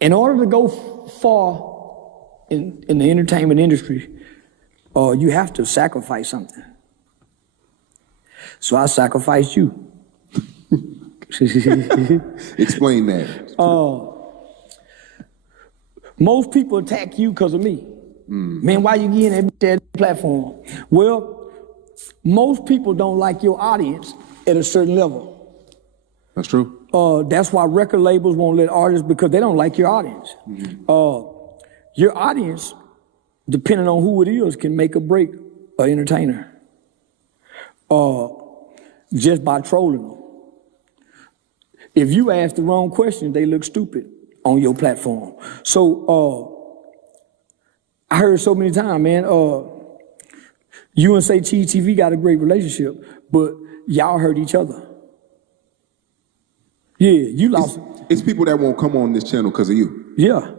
In order to go far in the entertainment industry, you have to sacrifice something. So I sacrificed you. Explain that. Most people attack you because of me. Man, why you getting that platform? Well, most people don't like your audience at a certain level. That's true. That's why record labels won't let artists, because they don't like your audience. Your audience, depending on who it is, can make or break an entertainer just by trolling them. If you ask the wrong question, they look stupid on your platform. So I heard so many times, man, you and SayCheese TV got a great relationship, but y'all hurt each other. Yeah, you lost. It's people that won't come on this channel because of you. Yeah,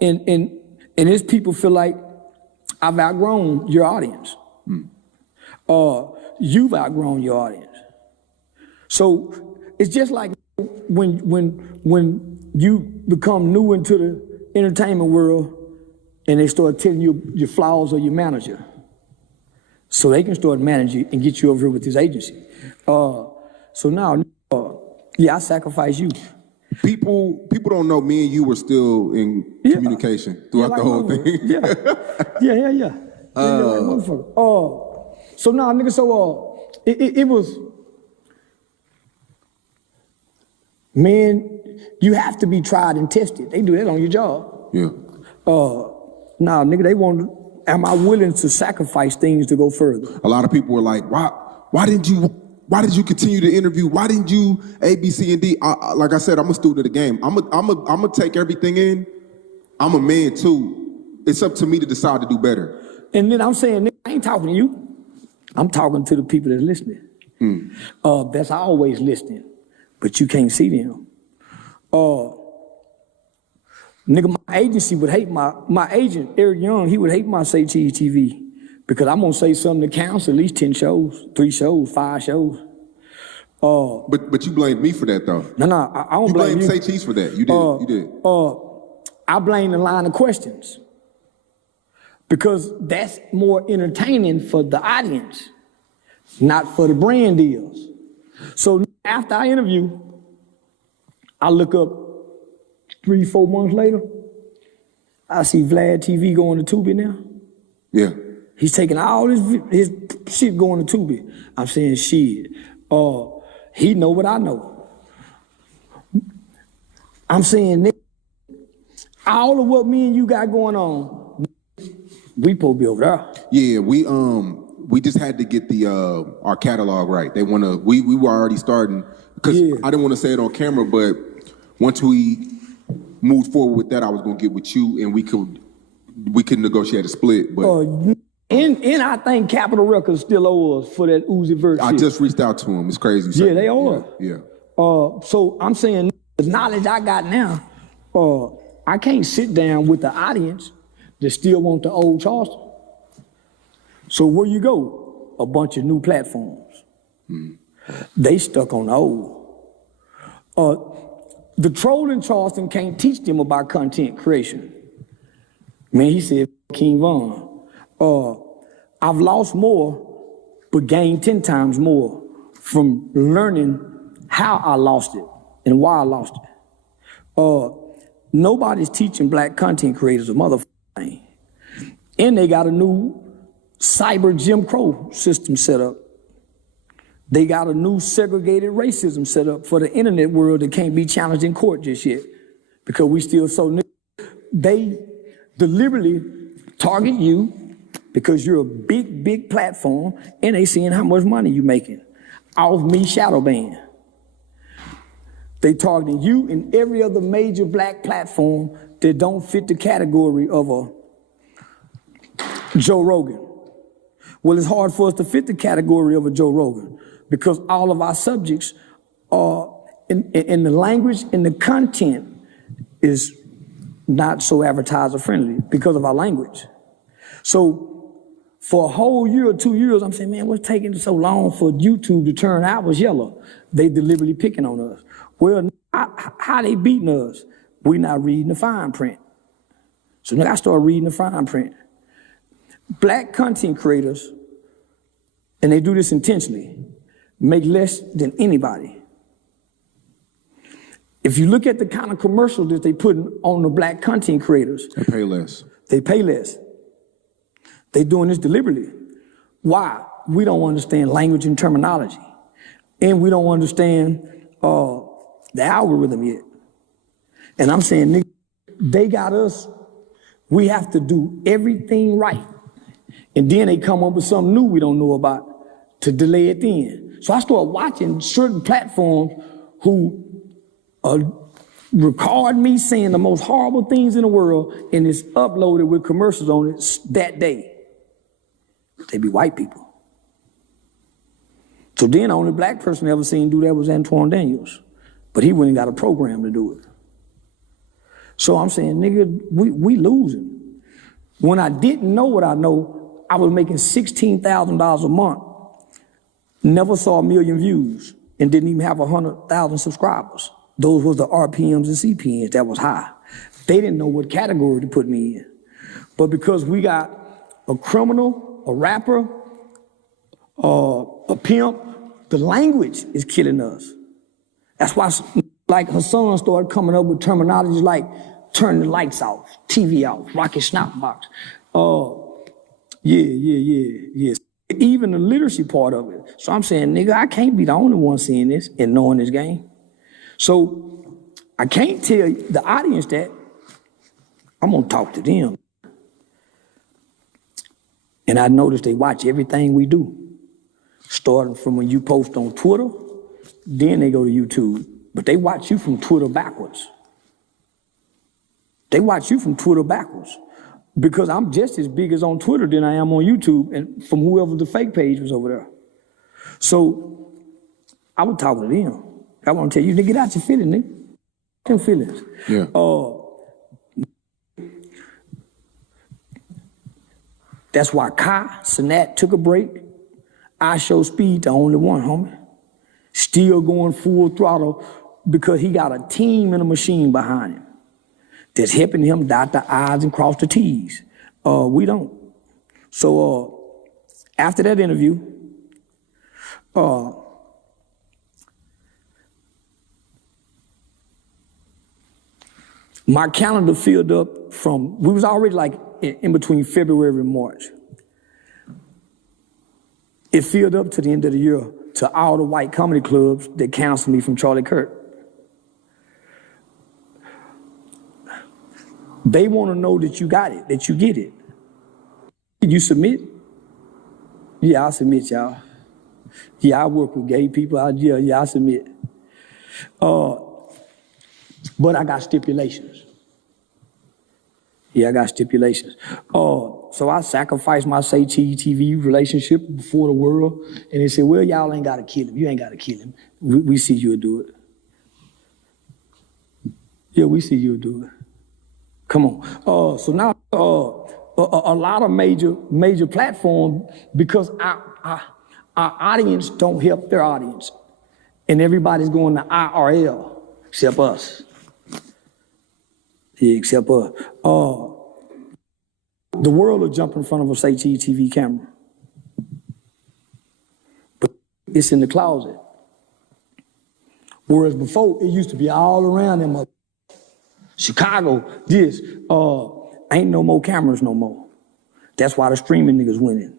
and it's people feel like I've outgrown your audience. You've outgrown your audience. So it's just like when you become new into the entertainment world and they start telling you your flaws of your manager, so they can start managing and get you over here with this agency. So now, yeah, I sacrifice you. People don't know me and you were still in communication throughout the whole thing. Yeah. So now, nigga, it was, man, you have to be tried and tested. They do that on your job. Yeah. Nah, nigga, they want, am I willing to sacrifice things to go further? A lot of people were like, why did you continue to interview? Why didn't you A, B, C, and D? Like I said, I'm a student of the game. I'm gonna take everything in. I'm a man too. It's up to me to decide to do better. And then I'm saying, nigga, I ain't talking to you. I'm talking to the people that's listening. That's always listening, but you can't see them. Nigga, my agency would hate my agent, Eric Young, he would hate my SayCheese TV. Because I'm gonna say something that counts at least 10 shows, 3 shows, 5 shows. But you blamed me for that though. No, I don't blame you. You blamed SayCheese for that. You did. I blame the line of questions. Because that's more entertaining for the audience, not for the brand deals. So after I interview, I look up 3-4 months later, I see Vlad TV going to Tubi now. Yeah. He's taking all his shit going to Tubi. I'm saying shit. He know what I know. I'm saying all of what me and you got going on, we supposed to be over there. Yeah, we just had to get the our catalog right. They wanna we were already starting because I didn't want to say it on camera, but once we moved forward with that, I was gonna get with you and we could negotiate a split, but. And I think Capitol Records still owe us for that Uzi Vert shit. I just reached out to him. It's crazy. Yeah, they owe us. Yeah. So I'm saying the knowledge I got now, I can't sit down with the audience that still want the old Charleston. So where you go? A bunch of new platforms. They stuck on the old. The troll in Charleston can't teach them about content creation. Man, he said, King Von. I've lost more, but gained 10 times more from learning how I lost it and why I lost it. Nobody's teaching black content creators a motherfucking thing. And they got a new cyber Jim Crow system set up. They got a new segregated racism set up for the internet world that can't be challenged in court just yet because we still so. They deliberately target you because you're a big platform and they seeing how much money you making off me shadow ban. They targeting you and every other major black platform that don't fit the category of a Joe Rogan. Well, it's hard for us to fit the category of a Joe Rogan because all of our subjects are in the language and the content is not so advertiser friendly because of our language. So For a whole year or 2 years, I'm saying, man, what's taking so long for YouTube to turn ours yellow? They deliberately picking on us. Well, how they beating us? We not reading the fine print. So now I started reading the fine print. Black content creators, and they do this intentionally, make less than anybody. If you look at the kind of commercials that they put on the black content creators, They pay less. They pay less. They doing this deliberately. Why? We don't understand language and terminology. And we don't understand the algorithm yet. And I'm saying, nigga, they got us. We have to do everything right. And then they come up with something new we don't know about to delay it then. So I started watching certain platforms who record me saying the most horrible things in the world, and it's uploaded with commercials on it that day. They be white people. So then the only black person I ever seen do that was Antoine Daniels. But he went and got a program to do it. So I'm saying, nigga, we losing. When I didn't know what I know, I was making $16,000 a month. Never saw 1 million views and didn't even have 100,000 subscribers. Those was the RPMs and CPNs that was high. They didn't know what category to put me in. But because we got a criminal, a rapper, a pimp, the language is killing us. That's why, like, Hassan started coming up with terminologies like turn the lights off, TV off, rocket snap box. Yeah. Even the literacy part of it. So I'm saying, nigga, I can't be the only one seeing this and knowing this game. So I can't tell the audience that. I'm gonna talk to them. And I noticed they watch everything we do. Starting from when you post on Twitter, then they go to YouTube. But they watch you from Twitter backwards. They watch you from Twitter backwards. Because I'm just as big as on Twitter than I am on YouTube and from whoever the fake page was over there. So I was talking to them. I want to tell you, nigga, get out your feelings, nigga. Them feelings. Yeah. That's why Kai Sinat took a break. I Show Speed, the only one, homie. Still going full throttle because he got a team and a machine behind him that's helping him dot the I's and cross the T's. We don't. So after that interview, my calendar filled up from, we was already like in between February and March. It filled up to the end of the year to all the white comedy clubs that canceled me from Charlie Kirk. They want to know that you got it, that you get it. Did you submit? Yeah, I submit, y'all. Yeah, I work with gay people. I submit. But I got stipulations. Yeah, I got stipulations. So I sacrificed my SayCheese TV relationship before the world, and they said, well, y'all ain't got to kill him. You ain't got to kill him. We see you'll do it. Yeah, we see you'll do it. Come on. So now a lot of major platforms, because our audience don't help their audience, and everybody's going to IRL except us. Yeah, except us. The world will jump in front of a SayCheese TV camera, but it's in the closet. Whereas before, it used to be all around them. Chicago, this, ain't no more cameras no more. That's why the streaming niggas winning.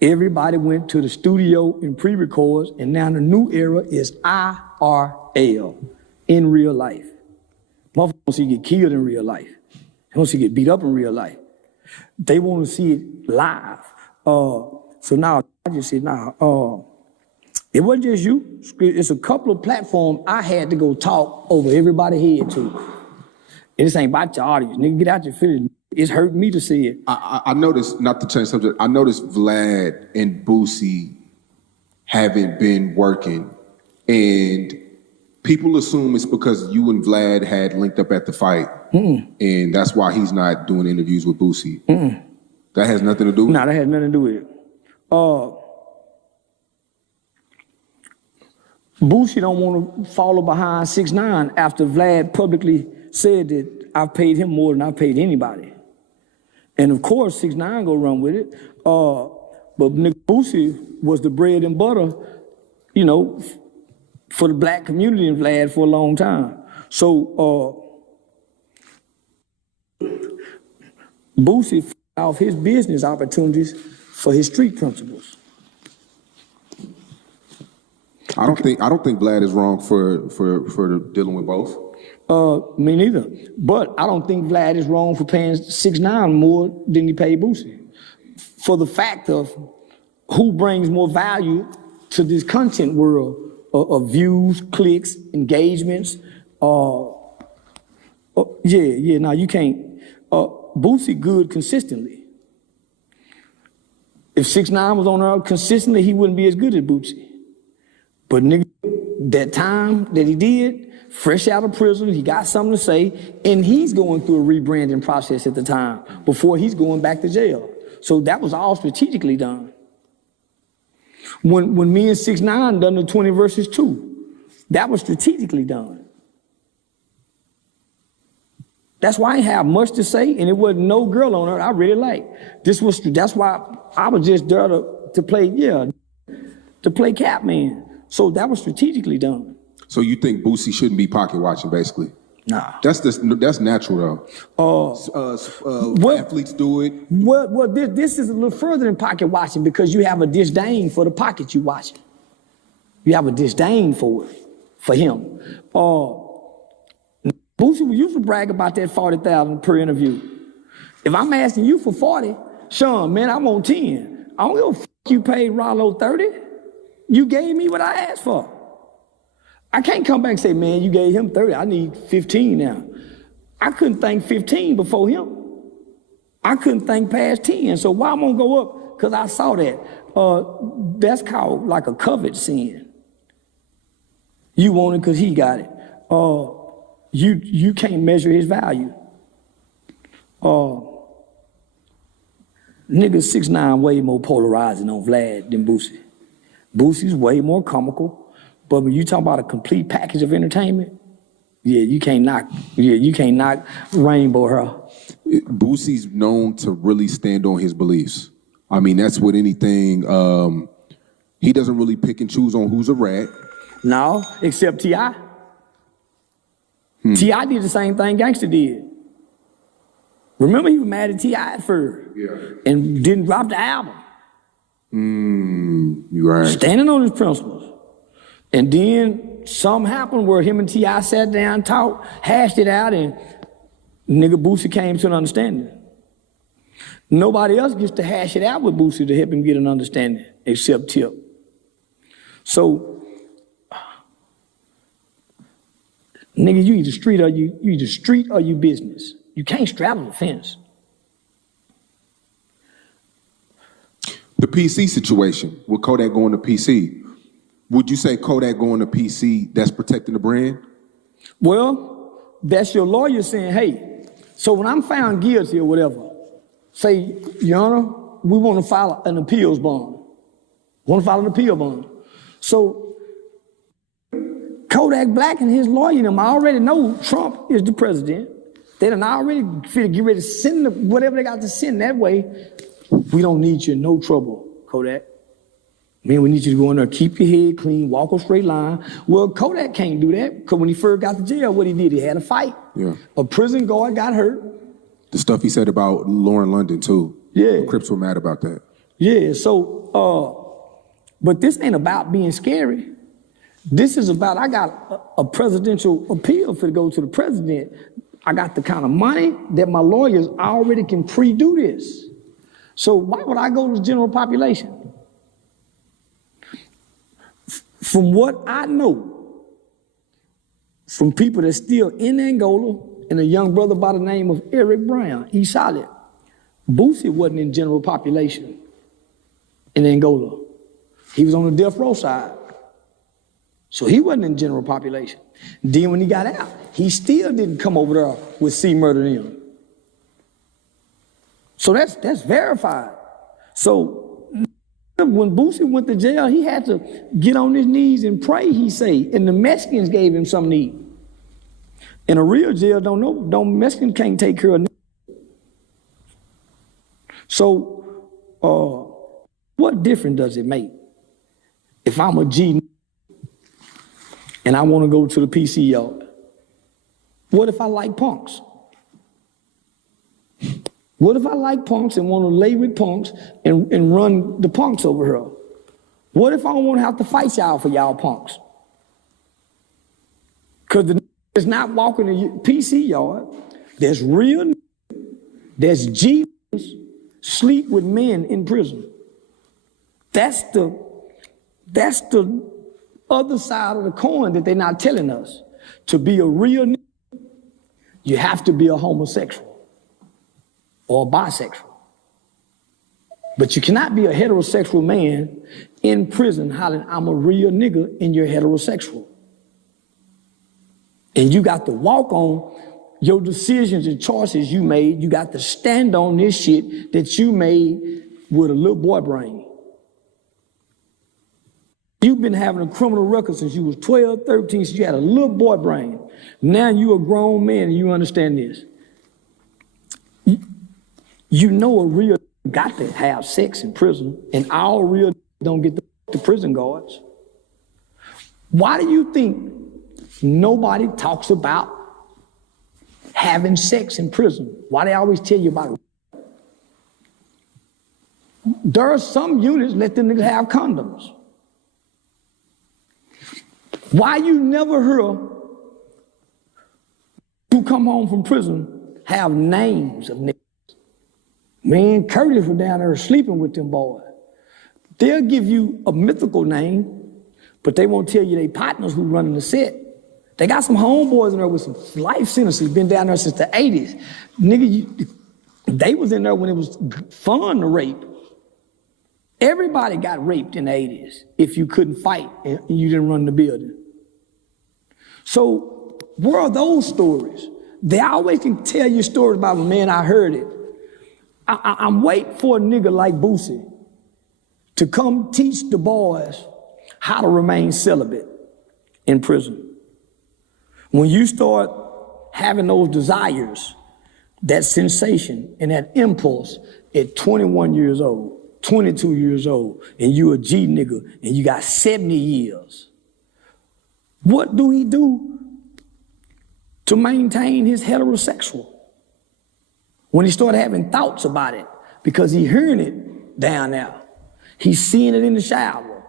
Everybody went to the studio and pre-records, and now the new era is IRL, in real life. Motherfuckers want to see you get killed in real life. They want to see you get beat up in real life. They want to see it live. So now, I just said, it wasn't just you. It's a couple of platforms I had to go talk over everybody's head to. And this ain't about your audience. Nigga, get out your feelings. It's hurt me to see it. I noticed, not to change subject, I noticed Vlad and Boosie haven't been working. And people assume it's because you and Vlad had linked up at the fight. And that's why he's not doing interviews with Boosie. That has nothing to do with it? No, that has nothing to do with it. Boosie don't want to follow behind 6ix9ine after Vlad publicly said that I've paid him more than I've paid anybody. And of course, 6ix9ine go run with it. But nigga Boosie was the bread and butter, you know, for the black community in Vlad for a long time. So Boosie off his business opportunities for his street principles. I don't think Vlad is wrong for dealing with both. Me neither. But I don't think Vlad is wrong for paying 6ix9ine more than he paid Boosie. For the fact of who brings more value to this content world of views, clicks, engagements. Now you can't. Boosie good consistently. If 6ix9ine was on there consistently, he wouldn't be as good as Boosie. But nigga, that time that he did, fresh out of prison, he got something to say, and he's going through a rebranding process at the time before he's going back to jail. So that was all strategically done. When me and 6ix9ine done the 20 versus 2, that was strategically done. That's why I ain't have much to say, and it wasn't no girl on her I really liked. That's why I was just there to play Catman. So that was strategically done. So you think Boosie shouldn't be pocket watching, basically? Nah. That's natural though. Athletes do it. Well, this is a little further than pocket watching because you have a disdain for the pocket you watching. You have a disdain for it, for him. Boosie used to brag about that 40,000 per interview. If I'm asking you for 40, Sean, man, I want 10. I don't give a fuck you paid Rollo 30. You gave me what I asked for. I can't come back and say, man, you gave him 30. I need 15 now. I couldn't think 15 before him. I couldn't think past 10. So why I'm gonna go up? Because I saw that. That's called like a covet sin. You want it because he got it. You can't measure his value. Nigga 6ix9ine way more polarizing on Vlad than Boosie. Boosie's way more comical. But when you talk about a complete package of entertainment, you can't knock Rainbow her. Boosie's known to really stand on his beliefs. I mean, that's with anything. He doesn't really pick and choose on who's a rat. No, except T.I. T.I. did the same thing Gangsta did. Remember, he was mad at T.I. at first. Yeah. And didn't drop the album. You right. Standing on his principles. And then something happened where him and T.I. sat down, talked, hashed it out, and nigga Boosie came to an understanding. Nobody else gets to hash it out with Boosie to help him get an understanding, except Tip. So, nigga, you either street or you business. You can't straddle the fence. The PC situation, with Kodak going to PC, would you say Kodak going to PC, that's protecting the brand? Well, that's your lawyer saying, hey, so when I'm found guilty or whatever, say, Your Honor, we want to file an appeals bond. So Kodak Black and his lawyer, them, I already know Trump is the president. They done already get ready to send whatever they got to send that way. We don't need you in no trouble, Kodak. Man, we need you to go in there, keep your head clean, walk a straight line. Well, Kodak can't do that because when he first got to jail, what he did, he had a fight. Yeah. A prison guard got hurt. The stuff he said about Lauren London, too. Yeah. The Crips were mad about that. Yeah, so, but this ain't about being scary. This is about, I got a presidential appeal for to go to the president. I got the kind of money that my lawyers already can pre-do this. So why would I go to the general population? From what I know, from people that's still in Angola, and a young brother by the name of Eric Brown, he's solid. Boosie wasn't in general population in Angola. He was on the death row side. So he wasn't in general population. Then when he got out, he still didn't come over there with C Murder them. So that's verified. So when Boosie went to jail, he had to get on his knees and pray, he say, and the Mexicans gave him something to eat. In a real jail, Mexicans can't take care of niggas. So what difference does it make if I'm a G and I want to go to the PC yard? What if I like punks? What if I like punks and want to lay with punks and run the punks over here? What if I don't want to have to fight y'all for y'all punks? Because the is not walking the PC yard. There's real, there's G sleep with men in prison. That's the other side of the coin that they're not telling us. To be a real, you have to be a homosexual or a bisexual. But you cannot be a heterosexual man in prison hollering, I'm a real nigga, and you're heterosexual. And you got to walk on your decisions and choices you made. You got to stand on this shit that you made with a little boy brain. You've been having a criminal record since you was 12, 13, since you had a little boy brain. Now you a grown man and you understand this. You know a real got to have sex in prison, and all real don't get the prison guards. Why do you think nobody talks about having sex in prison? Why they always tell you about it? There are some units let them niggas have condoms. Why you never hear who come home from prison have names of niggas? Me and Curtis were down there sleeping with them boys. They'll give you a mythical name, but they won't tell you they partners who running the set. They got some homeboys in there with some life sentences, been down there since the 80s. Nigga, they was in there when it was fun to rape. Everybody got raped in the 80s if you couldn't fight and you didn't run the building. So where are those stories? They always can tell you stories about, man, I heard it. I'm waiting for a nigga like Boosie to come teach the boys how to remain celibate in prison. When you start having those desires, that sensation and that impulse at 21 years old, 22 years old, and you a G nigga and you got 70 years, what do he do to maintain his heterosexual? When he started having thoughts about it, because he hearing it down there, he's seeing it in the shower.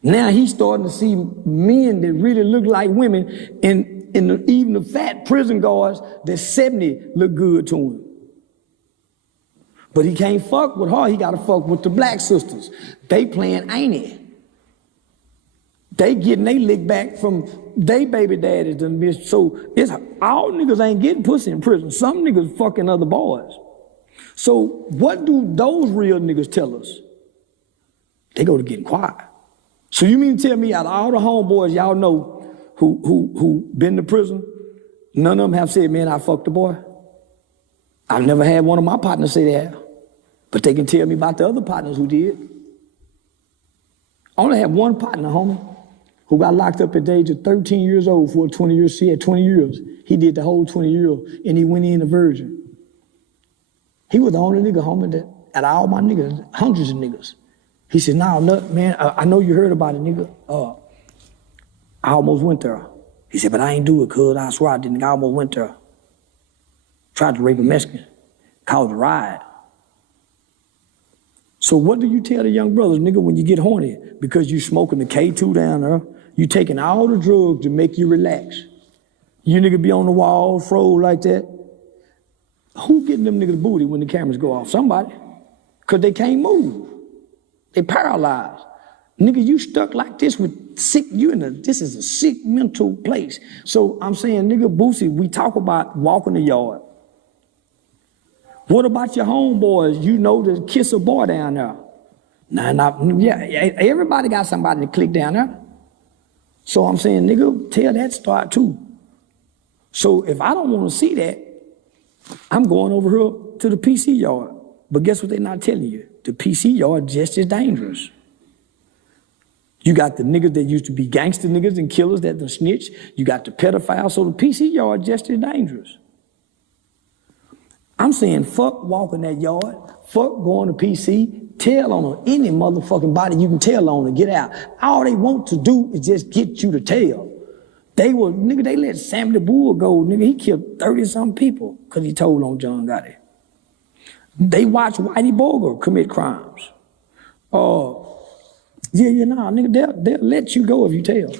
Now he's starting to see men that really look like women, and even the fat prison guards that 70 look good to him. But he can't fuck with her, he gotta fuck with the black sisters. They playing ain't. They getting they lick back from they baby daddies done missed. So it's all niggas ain't getting pussy in prison. Some niggas fucking other boys. So what do those real niggas tell us? They go to getting quiet. So you mean to tell me out of all the homeboys y'all know who been to prison, none of them have said, man, I fucked the boy? I've never had one of my partners say that, but they can tell me about the other partners who did. I only had one partner, homie, who got locked up at the age of 13 years old for 20 years. He had 20 years. He did the whole 20 years, and he went in a virgin. He was the only nigga, homie, that out of all my niggas, hundreds of niggas. He said, nah, look, man, I know you heard about it, nigga. I almost went there. He said, but I ain't do it, cuz. I swear I didn't. I almost went there. Tried to rape a Mexican. Caused a riot. So what do you tell the young brothers, nigga, when you get horny? Because you smoking the K2 down there, you taking all the drugs to make you relax. You nigga be on the wall, froze like that. Who getting them niggas booty when the cameras go off? Somebody. Because they can't move. They paralyzed. Nigga, you stuck like this with sick, this is a sick mental place. So I'm saying, nigga, Boosie, we talk about walking the yard. What about your homeboys? You know to kiss a boy down there. Everybody got somebody to click down there. So I'm saying, nigga, tell that story too. So if I don't want to see that, I'm going over here to the PC yard. But guess what they're not telling you? The PC yard just as dangerous. You got the niggas that used to be gangster niggas and killers that done snitch. You got the pedophiles, so the PC yard just as dangerous. I'm saying fuck walking that yard, fuck going to PC, tell on any motherfucking body you can tell on to get out. All they want to do is just get you to tell. They let Sammy the Bull go, nigga, he killed 30-something people because he told on John Gotti. They watch Whitey Bulger commit crimes. Nigga, they'll let you go if you tell.